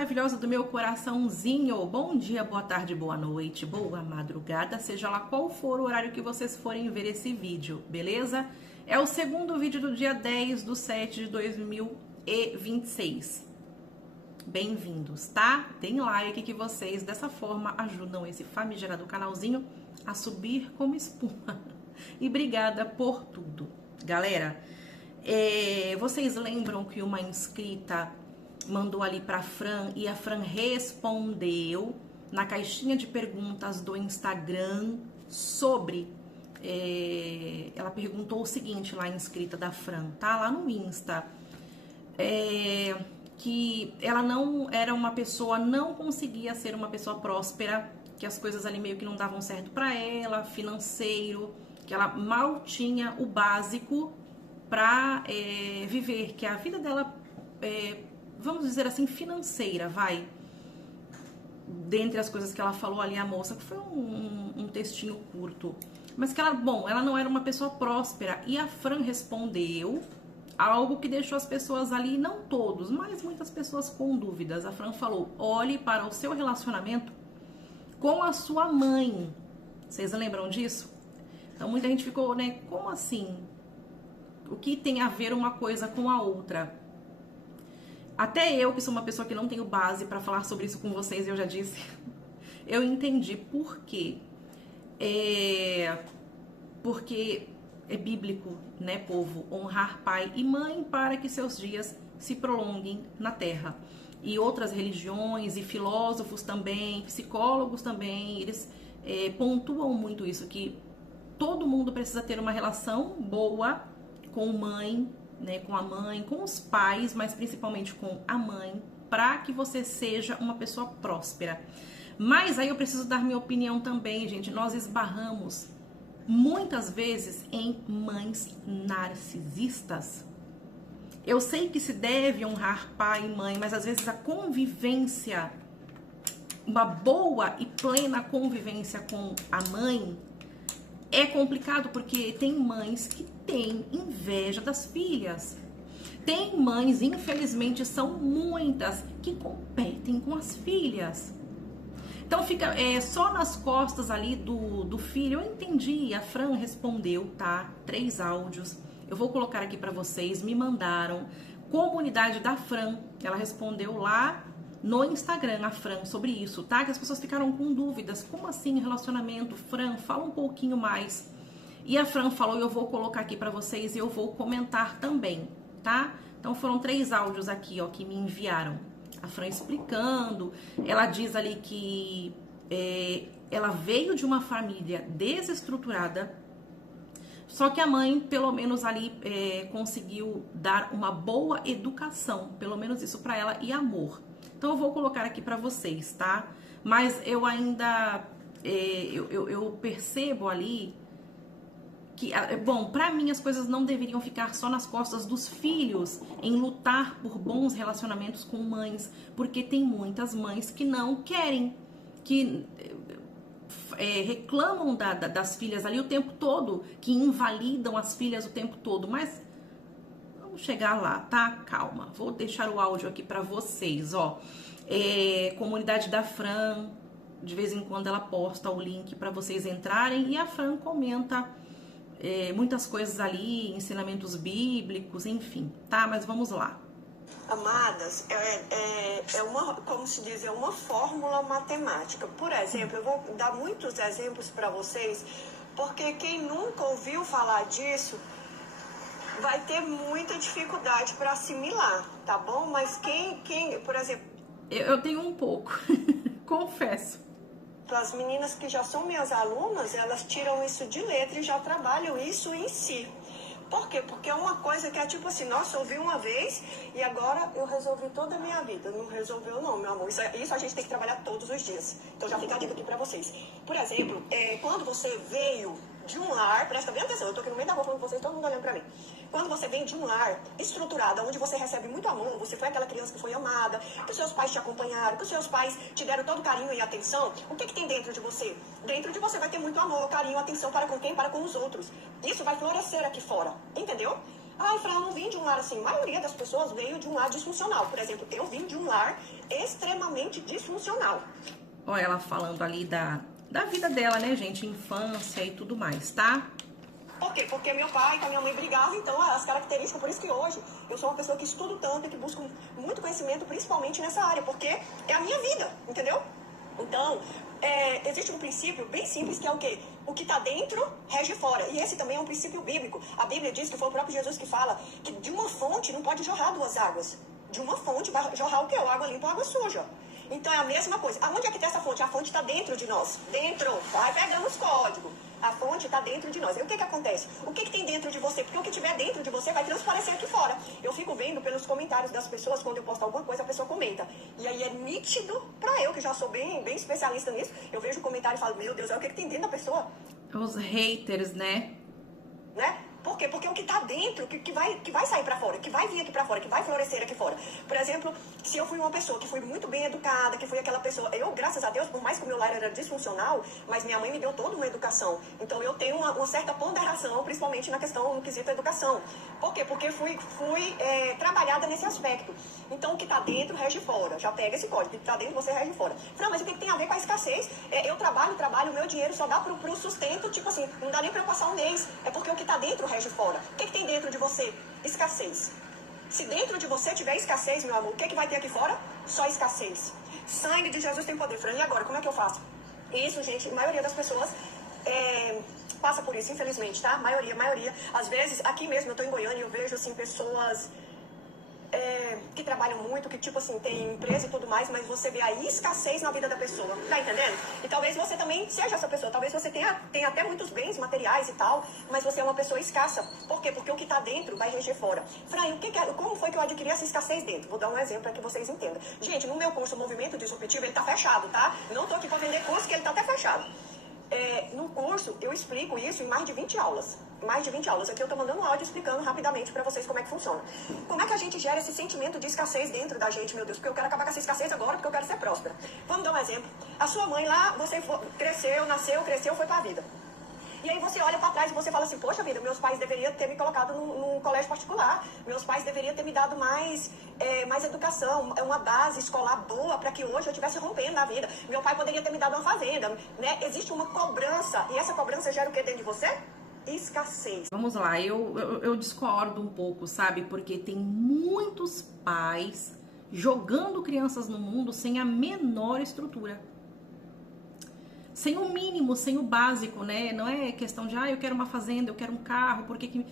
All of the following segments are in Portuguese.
maravilhosa do meu coraçãozinho. Bom dia, boa tarde, boa noite, boa madrugada, seja lá qual for o horário que vocês forem ver esse vídeo, beleza? É o segundo vídeo do dia 10/7/2026. Bem-vindos, tá? Deem like que vocês, dessa forma, ajudam esse famigerado canalzinho a subir como espuma. E obrigada por tudo. Galera, vocês lembram que uma inscrita mandou ali pra Fran e a Fran respondeu na caixinha de perguntas do Instagram sobre... ela perguntou o seguinte lá, inscrita da Fran, tá? Lá no Insta. Que ela não era uma pessoa, não conseguia ser uma pessoa próspera, que as coisas ali meio que não davam certo pra ela, financeiro, que ela mal tinha o básico pra viver, que a vida dela, vamos dizer assim, financeira, vai. Dentre as coisas que ela falou ali, a moça, que foi um textinho curto, mas que ela não era uma pessoa próspera, e a Fran respondeu algo que deixou as pessoas ali, não todos, mas muitas pessoas com dúvidas. A Fran falou: olhe para o seu relacionamento com a sua mãe. Vocês lembram disso? Então muita gente ficou, né, como assim? O que tem a ver uma coisa com a outra? Até eu, que sou uma pessoa que não tenho base para falar sobre isso com vocês, eu já disse, eu entendi por quê. Porque é bíblico, né, povo? Honrar pai e mãe para que seus dias se prolonguem na terra. E outras religiões e filósofos também, psicólogos também, eles pontuam muito isso, que todo mundo precisa ter uma relação boa com mãe, né, com a mãe, com os pais, mas principalmente com a mãe, para que você seja uma pessoa próspera. Mas aí eu preciso dar minha opinião também, gente. Nós esbarramos muitas vezes em mães narcisistas. Eu sei que se deve honrar pai e mãe, mas às vezes a convivência, uma boa e plena convivência com a mãe, é complicado, porque tem mães que têm inveja das filhas. Tem mães, infelizmente são muitas, que competem com as filhas. Então fica só nas costas ali do filho. Eu entendi, a Fran respondeu, tá? 3 áudios. Eu vou colocar aqui pra vocês, me mandaram. Comunidade da Fran, ela respondeu lá no Instagram, a Fran, sobre isso, tá? Que as pessoas ficaram com dúvidas. Como assim relacionamento? Fran, fala um pouquinho mais. E a Fran falou, e eu vou colocar aqui pra vocês e eu vou comentar também, tá? Então foram 3 áudios aqui, ó, que me enviaram. A Fran explicando, ela diz ali que ela veio de uma família desestruturada, só que a mãe, pelo menos ali, conseguiu dar uma boa educação, pelo menos isso pra ela, e amor. Então eu vou colocar aqui pra vocês, tá? Mas eu ainda, eu percebo ali que, pra mim as coisas não deveriam ficar só nas costas dos filhos em lutar por bons relacionamentos com mães, porque tem muitas mães que não querem, que reclamam das filhas ali o tempo todo, que invalidam as filhas o tempo todo, mas vamos chegar lá, tá? Calma, vou deixar o áudio aqui pra vocês, ó. Comunidade da Fran, de vez em quando ela posta o link pra vocês entrarem, e a Fran comenta muitas coisas ali, ensinamentos bíblicos, enfim, tá? Mas vamos lá. Amadas, como se diz, é uma fórmula matemática. Por exemplo, eu vou dar muitos exemplos para vocês, porque quem nunca ouviu falar disso vai ter muita dificuldade para assimilar, tá bom? Mas quem, por exemplo... Eu tenho um pouco, confesso. As meninas que já são minhas alunas, elas tiram isso de letra e já trabalham isso em si. Por quê? Porque é uma coisa que é tipo assim, nossa, eu ouvi uma vez e agora eu resolvi toda a minha vida. Não resolveu não, meu amor. Isso a gente tem que trabalhar todos os dias. Então já fica a dica aqui pra vocês. Por exemplo, quando você veio de um lar, presta bem atenção, eu tô aqui no meio da rua falando com vocês, todo mundo olhando pra mim. Quando você vem de um lar estruturado, onde você recebe muito amor, você foi aquela criança que foi amada, que os seus pais te acompanharam, que os seus pais te deram todo carinho e atenção, o que tem dentro de você? Dentro de você vai ter muito amor, carinho, atenção para com quem? Para com os outros. Isso vai florescer aqui fora, entendeu? Ai, Fran, eu não vim de um lar assim. A maioria das pessoas veio de um lar disfuncional. Por exemplo, eu vim de um lar extremamente disfuncional. Olha ela falando ali da vida dela, né, gente? Infância e tudo mais, tá? Por quê? Porque meu pai e a minha mãe brigavam, então as características, por isso que hoje eu sou uma pessoa que estudo tanto e que busco muito conhecimento, principalmente nessa área, porque é a minha vida, entendeu? Então, existe um princípio bem simples que é o quê? O que está dentro rege fora. E esse também é um princípio bíblico. A Bíblia diz que foi o próprio Jesus que fala que de uma fonte não pode jorrar duas águas. De uma fonte vai jorrar o quê? Água limpa ou água suja. Então é a mesma coisa. Aonde é que tem essa fonte? A fonte está dentro de nós. Dentro. Vai pegando os códigos. A fonte está dentro de nós. E o que que acontece? O que que tem dentro de você? Porque o que tiver dentro de você vai transparecer aqui fora. Eu fico vendo pelos comentários das pessoas, quando eu posto alguma coisa, a pessoa comenta. E aí é nítido pra eu, que já sou bem especialista nisso. Eu vejo o comentário e falo, meu Deus, é o que que tem dentro da pessoa? Os haters, né? Né? Por quê? Porque o que está dentro, que vai sair para fora, que vai vir aqui para fora, que vai florescer aqui fora. Por exemplo, se eu fui uma pessoa que foi muito bem educada, que fui aquela pessoa... Eu, graças a Deus, por mais que o meu lar era disfuncional, mas minha mãe me deu toda uma educação. Então eu tenho uma certa ponderação, principalmente na questão, no quesito educação. Por quê? Porque fui trabalhada nesse aspecto. Então o que está dentro rege fora. Já pega esse código, o que está dentro você rege fora. Fran, mas o que tem a ver com a escassez? Eu trabalho, o meu dinheiro só dá pro sustento, tipo assim, não dá nem para eu passar um mês. É porque o que está dentro rege fora. O que tem dentro de você? Escassez. Se dentro de você tiver escassez, meu amor, o que vai ter aqui fora? Só escassez. Sangue de Jesus tem poder. Fran, e agora, como é que eu faço? Isso, gente, a maioria das pessoas passa por isso, infelizmente, tá? Maioria. Às vezes, aqui mesmo, eu tô em Goiânia e eu vejo, assim, pessoas... que trabalham muito, que tipo assim, tem empresa e tudo mais, mas você vê a escassez na vida da pessoa, tá entendendo? E talvez você também seja essa pessoa, talvez você tenha até muitos bens materiais e tal, mas você é uma pessoa escassa. Por quê? Porque o que tá dentro vai reger fora. Fran, como foi que eu adquiri essa escassez dentro? Vou dar um exemplo para que vocês entendam. Gente, no meu curso Movimento Disruptivo, ele tá fechado, tá? Não tô aqui para vender curso, que ele tá até fechado. No curso, eu explico isso em mais de 20 aulas. Mais de 20 aulas. Aqui eu tô mandando um áudio explicando rapidamente pra vocês como é que funciona. Como é que a gente gera esse sentimento de escassez dentro da gente, meu Deus? Porque eu quero acabar com essa escassez agora, porque eu quero ser próspera. Vamos dar um exemplo. A sua mãe lá, você cresceu, foi pra vida. E aí você olha pra trás e você fala assim, poxa vida, meus pais deveriam ter me colocado num colégio particular. Meus pais deveriam ter me dado mais educação, uma base escolar boa para que hoje eu estivesse rompendo na vida. Meu pai poderia ter me dado uma fazenda, né? Existe uma cobrança. E essa cobrança gera o que dentro de você? Escassez. Vamos lá, eu discordo um pouco, sabe? Porque tem muitos pais jogando crianças no mundo sem a menor estrutura. Sem o mínimo, sem o básico, né? Não é questão de, eu quero uma fazenda, eu quero um carro, porque que...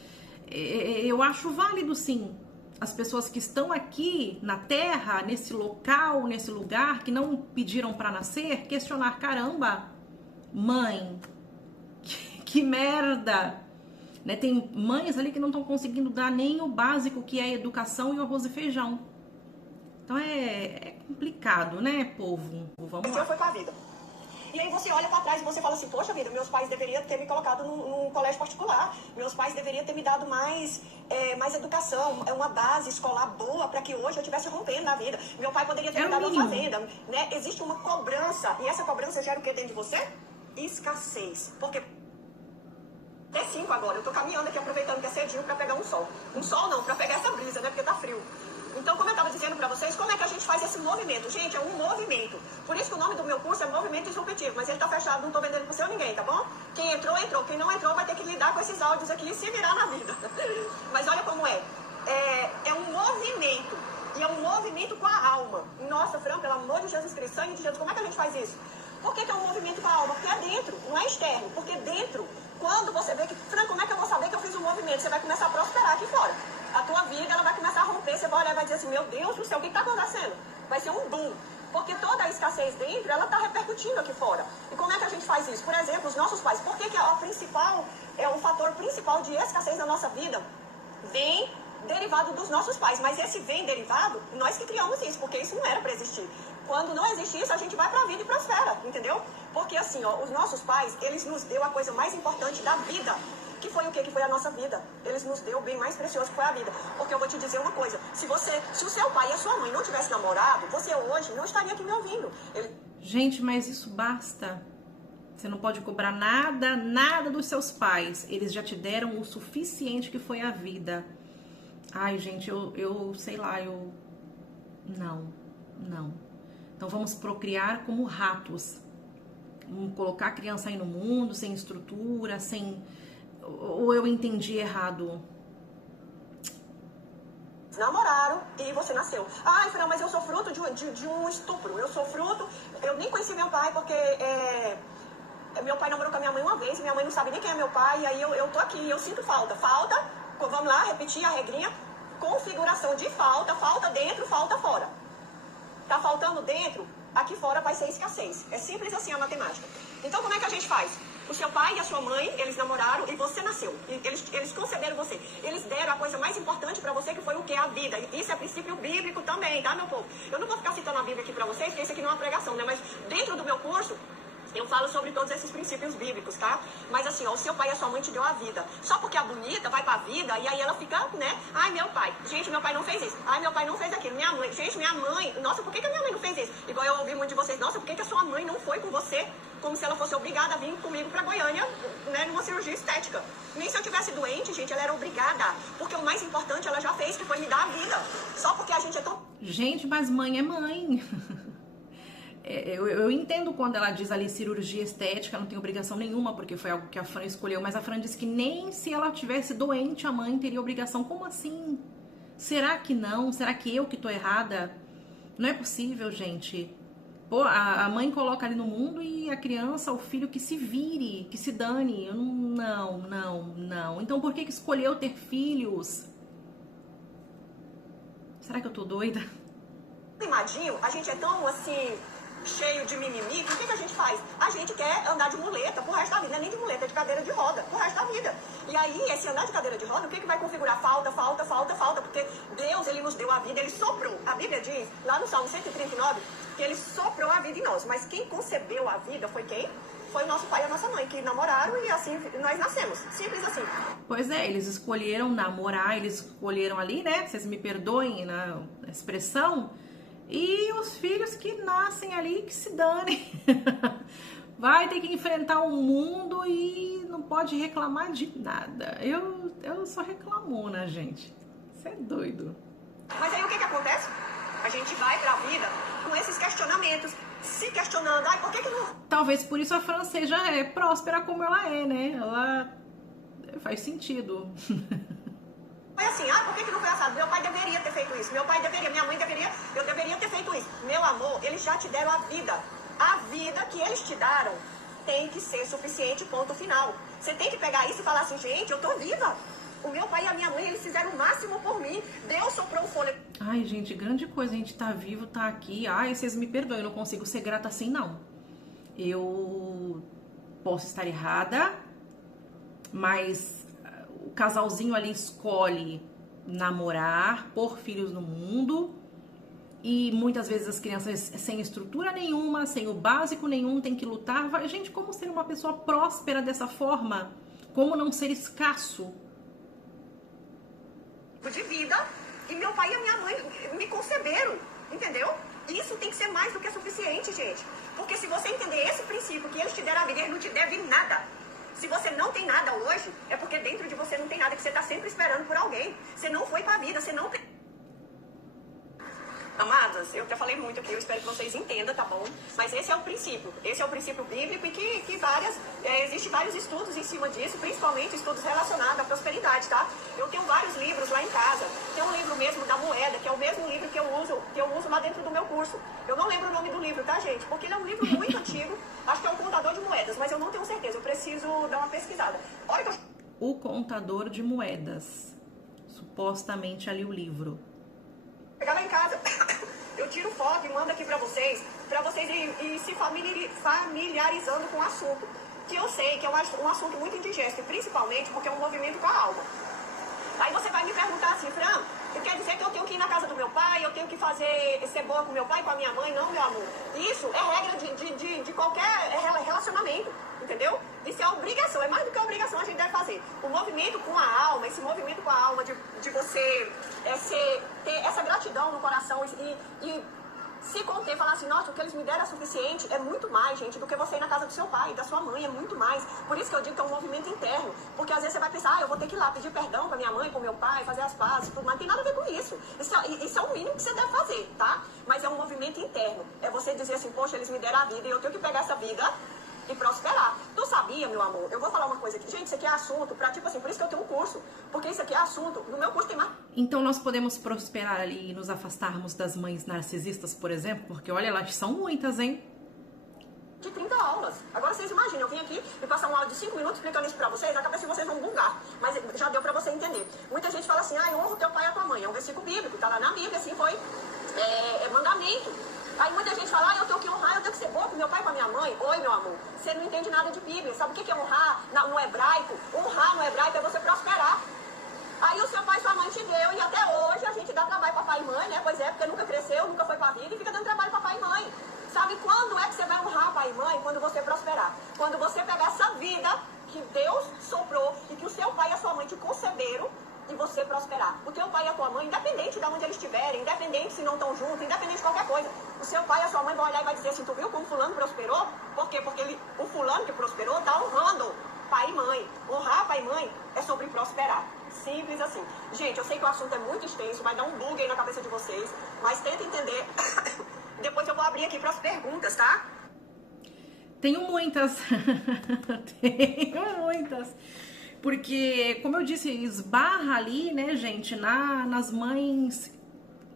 Eu acho válido, sim, as pessoas que estão aqui na Terra, nesse local, nesse lugar, que não pediram para nascer, questionar, caramba, mãe, que merda, né? Tem mães ali que não estão conseguindo dar nem o básico, que é a educação e o arroz e feijão. Então é complicado, né, povo? Vamos lá. Foi pra vida. E aí você olha pra trás e você fala assim, poxa vida, meus pais deveriam ter me colocado num colégio particular, meus pais deveriam ter me dado mais educação, uma base escolar boa para que hoje eu estivesse rompendo na vida. Meu pai poderia ter me dado uma fazenda, né? Existe uma cobrança, e essa cobrança gera o que dentro de você? Escassez. Porque até 5 agora, eu tô caminhando aqui aproveitando que é cedinho pra pegar um sol. Um sol não, pra pegar essa brisa, né? Porque tá frio. Então, como eu estava dizendo para vocês, como é que a gente faz esse movimento? Gente, é um movimento. Por isso que o nome do meu curso é Movimento Disruptivo, mas ele está fechado, não estou vendendo para o seu ninguém, tá bom? Quem entrou, entrou. Quem não entrou vai ter que lidar com esses áudios aqui e se virar na vida. Mas olha como é. É um movimento. E é um movimento com a alma. Nossa, Fran, pelo amor de Jesus Cristo, sangue de Jesus, como é que a gente faz isso? Por que é um movimento com a alma? Porque é dentro, não é externo. Porque dentro, quando você vê que... Fran, como é que eu vou saber que eu fiz um movimento? Você vai começar a prosperar aqui fora. A tua vida, ela vai começar a romper. Você vai olhar e vai dizer assim, meu Deus do céu, o que está acontecendo? Vai ser um boom. Porque toda a escassez dentro, ela está repercutindo aqui fora. E como é que a gente faz isso? Por exemplo, os nossos pais. Por que o fator principal de escassez na nossa vida vem derivado dos nossos pais? Mas esse vem derivado, nós que criamos isso, porque isso não era para existir. Quando não existe isso, a gente vai para a vida e prospera, entendeu? Porque assim, os nossos pais, eles nos deu a coisa mais importante da vida. Que foi o quê? Que foi a nossa vida. Eles nos deu o bem mais precioso que foi a vida. Porque eu vou te dizer uma coisa. Se o seu pai e a sua mãe não tivessem namorado, você hoje não estaria aqui me ouvindo. Gente, mas isso basta. Você não pode cobrar nada dos seus pais. Eles já te deram o suficiente que foi a vida. Ai, gente, eu sei lá, não, não. Então vamos procriar como ratos. Vamos colocar a criança aí no mundo, sem estrutura, sem... Ou eu entendi errado? Namoraram e você nasceu. Ai, Fran, mas eu sou fruto de um estupro. Eu sou fruto... Eu nem conheci meu pai porque... meu pai namorou com a minha mãe uma vez, minha mãe não sabe nem quem é meu pai, e aí eu tô aqui, eu sinto falta. Falta, vamos lá, repetir a regrinha, configuração de falta, falta dentro, falta fora. Tá faltando dentro, aqui fora vai ser escassez. É simples assim a matemática. Então como é que a gente faz? O seu pai e a sua mãe, eles namoraram e você nasceu. E eles conceberam você. Eles deram a coisa mais importante pra você, que foi o quê? A vida. Isso é princípio bíblico também, tá, meu povo? Eu não vou ficar citando a Bíblia aqui pra vocês, porque isso aqui não é uma pregação, né? Mas dentro do meu curso, eu falo sobre todos esses princípios bíblicos, tá? Mas assim, ó, o seu pai e a sua mãe te deu a vida. Só porque a bonita vai pra vida e aí ela fica, né? Ai, meu pai. Gente, meu pai não fez isso. Ai, meu pai não fez aquilo. Minha mãe. Gente, minha mãe. Nossa, por que a minha mãe não fez isso? Igual eu ouvi muito de vocês. Nossa, por que a sua mãe não foi com você? Como se ela fosse obrigada a vir comigo pra Goiânia, né? Numa cirurgia estética. Nem se eu tivesse doente, gente, ela era obrigada. Porque o mais importante ela já fez, que foi me dar a vida. Só porque a gente é tão... Gente, mas mãe é mãe. Eu entendo quando ela diz ali cirurgia estética, não tem obrigação nenhuma, porque foi algo que a Fran escolheu, mas a Fran disse que nem se ela tivesse doente a mãe teria obrigação. Como assim? Será que não? Será que eu que tô errada? Não é possível, gente. Pô, a mãe coloca ali no mundo e a criança, o filho que se vire, que se dane. Não. Então por que escolheu ter filhos? Será que eu tô doida? Mimadinho, a gente é tão assim... cheio de mimimi, o que a gente faz? A gente quer andar de muleta pro resto da vida, não é nem de muleta, é de cadeira de roda pro resto da vida. E aí, esse andar de cadeira de roda, o que vai configurar? Falta, porque Deus, ele nos deu a vida, ele soprou. A Bíblia diz, lá no Salmo 139, que ele soprou a vida em nós. Mas quem concebeu a vida foi quem? Foi o nosso pai e a nossa mãe, que namoraram e assim nós nascemos. Simples assim. Pois é, eles escolheram namorar, eles escolheram ali, né? Vocês me perdoem na expressão. E os filhos que nascem ali, que se danem. Vai ter que enfrentar o mundo e não pode reclamar de nada. Eu sou reclamona, gente. Você é doido. Mas aí o que acontece? A gente vai pra vida com esses questionamentos, se questionando. Ai, por que não... Talvez por isso a Fran seja próspera como ela é, né? Ela faz sentido. Foi assim, por que não foi assado? Meu pai deveria ter feito isso, meu pai deveria, minha mãe deveria, eu deveria ter feito isso. Meu amor, eles já te deram a vida. A vida que eles te deram tem que ser suficiente, ponto final. Você tem que pegar isso e falar assim, gente, eu tô viva. O meu pai e a minha mãe, eles fizeram o máximo por mim. Deus soprou o fôlego. Ai, gente, grande coisa, a gente tá vivo, tá aqui. Ai, vocês me perdoem, eu não consigo ser grata assim, não. Eu posso estar errada, mas... o casalzinho ali escolhe namorar, pôr filhos no mundo e muitas vezes as crianças sem estrutura nenhuma, sem o básico nenhum, tem que lutar. Gente, como ser uma pessoa próspera dessa forma? Como não ser escasso? De vida, e meu pai e a minha mãe me conceberam, entendeu? Isso tem que ser mais do que suficiente, gente. Porque se você entender esse princípio, que eles te deram a vida, eles não te devem nada. Se você não tem nada hoje, é porque dentro de você não tem nada, que você está sempre esperando por alguém. Você não foi para a vida, você não tem... Amadas, eu já falei muito aqui, eu espero que vocês entendam, tá bom? Mas esse é o princípio bíblico e que existem vários estudos em cima disso, principalmente estudos relacionados à prosperidade, tá? Eu tenho vários livros lá em casa, tem um livro mesmo da moeda, que é o mesmo livro que eu uso lá dentro do meu curso. Eu não lembro o nome do livro, tá, gente? Porque ele é um livro muito antigo, acho que é um contador de moedas, mas eu não tenho certeza, eu preciso dar uma pesquisada. Olha que eu... O Contador de Moedas, supostamente ali o livro. Chegar lá em casa, eu tiro foto e mando aqui pra vocês ir se familiarizando com o assunto, que eu sei que é um assunto muito indigesto, principalmente porque é um movimento com a alma. Aí você vai me perguntar assim, Fran, quer dizer que eu tenho que ir na casa do meu pai, eu tenho que ser boa com meu pai, com a minha mãe? Não, meu amor. Isso é regra de qualquer relacionamento, entendeu? Isso é obrigação, é mais do que obrigação, a gente deve fazer. O movimento com a alma, esse movimento com a alma de você ter essa gratidão no coração e se conter, falar assim, nossa, o que eles me deram é suficiente, é muito mais, gente, do que você ir na casa do seu pai, da sua mãe, é muito mais. Por isso que eu digo que é um movimento interno, porque às vezes você vai pensar, eu vou ter que ir lá pedir perdão pra minha mãe, pro meu pai, fazer as pazes, tudo, mas não tem nada a ver com isso. Isso é o mínimo que você deve fazer, tá? Mas é um movimento interno, é você dizer assim, poxa, eles me deram a vida e eu tenho que pegar essa vida e prosperar. Tu sabia, meu amor? Eu vou falar uma coisa aqui. Gente, isso aqui é assunto pra, tipo assim, por isso que eu tenho um curso. Porque isso aqui é assunto. No meu curso tem mais... Então nós podemos prosperar ali e nos afastarmos das mães narcisistas, por exemplo? Porque, olha, elas são muitas, hein? De 30 aulas. Agora vocês imaginam, eu vim aqui e passar um áudio de 5 minutos explicando isso pra vocês, a cabeça de vocês vão bugar. Mas já deu pra você entender. Muita gente fala assim, honra o teu pai e a tua mãe. É um versículo bíblico, tá lá na Bíblia, assim, foi mandamento. Aí muita gente fala, eu tenho que honrar, eu tenho que ser boa pro meu pai e pra minha mãe. Oi, meu amor, você não entende nada de Bíblia. Sabe o que é honrar no hebraico? Honrar no hebraico é você prosperar. Aí o seu pai e sua mãe te deu, e até hoje a gente dá trabalho pra pai e mãe, né? Pois é, porque nunca cresceu, nunca foi pra vida e fica dando trabalho pra pai e mãe. Sabe quando é que você vai honrar pai e mãe? Quando você prosperar. Quando você pegar essa vida que Deus soprou e que o seu pai e a sua mãe te conceberam, e você prosperar. O teu pai e a tua mãe, independente de onde eles estiverem, independente se não estão juntos, independente de qualquer coisa, o seu pai e a sua mãe vão olhar e vai dizer assim, tu viu como fulano prosperou? Por quê? Porque o fulano que prosperou está honrando pai e mãe. Honrar pai e mãe é sobre prosperar. Simples assim. Gente, eu sei que o assunto é muito extenso, vai dar um bug aí na cabeça de vocês, mas tenta entender. Depois eu vou abrir aqui para as perguntas, tá? Tenho muitas. Tenho muitas. Porque, como eu disse, esbarra ali, né, gente, nas mães,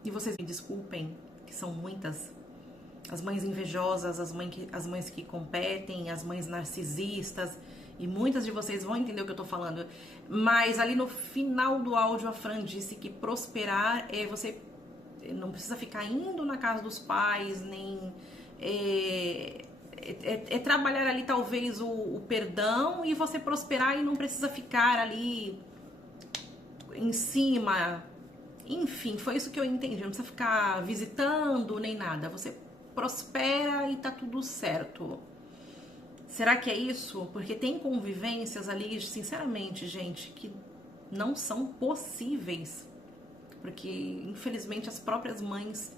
e vocês me desculpem, que são muitas, as mães invejosas, as mães que competem, as mães narcisistas, e muitas de vocês vão entender o que eu tô falando, mas ali no final do áudio a Fran disse que prosperar é você não precisa ficar indo na casa dos pais, nem... É trabalhar ali talvez o perdão e você prosperar e não precisa ficar ali em cima. Enfim, foi isso que eu entendi. Não precisa ficar visitando nem nada. Você prospera e tá tudo certo. Será que é isso? Porque tem convivências ali, sinceramente, gente, que não são possíveis. Porque, infelizmente, as próprias mães...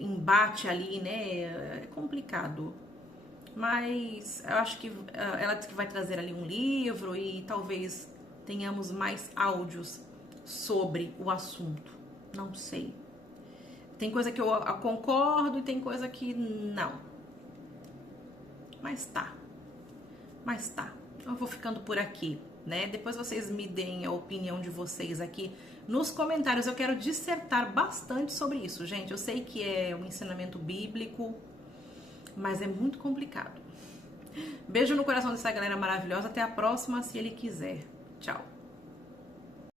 embate ali, né? É complicado. Mas eu acho que ela disse que vai trazer ali um livro e talvez tenhamos mais áudios sobre o assunto. Não sei. Tem coisa que eu concordo e tem coisa que não. Mas tá. Eu vou ficando por aqui, né? Depois vocês me deem a opinião de vocês aqui nos comentários. Eu quero dissertar bastante sobre isso, gente. Eu sei que é um ensinamento bíblico, mas é muito complicado. Beijo no coração dessa galera maravilhosa. Até a próxima, se ele quiser. Tchau.